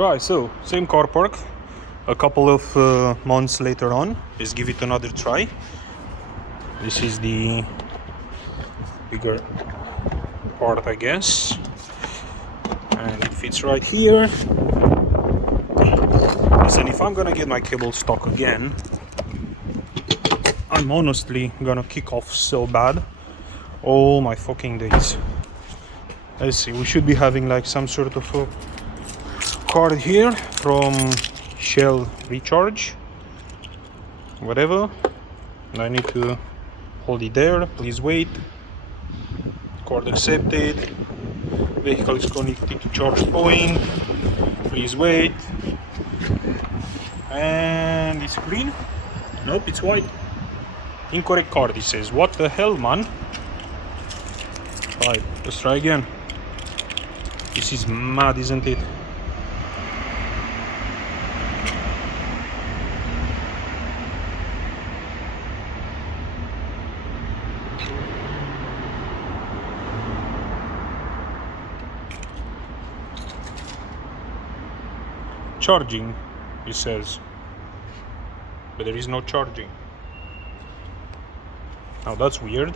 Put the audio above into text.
Right, so same car park. A couple of months later on, let's give it another try. This is the bigger part, I guess, and it fits right here. Listen, if I'm gonna get my cable stuck again, I'm honestly gonna kick off so bad all my fucking days. Let's see, we should be having like some sort of a card here from Shell Recharge, whatever. I need to hold it there. Please wait. Card accepted. Vehicle is connected to charge point. Please wait. And it's green. Nope, it's white. Incorrect card, it says. What the hell, man? Right, let's try again. This is mad, isn't it? Charging, it says. But there is no charging. Now that's weird.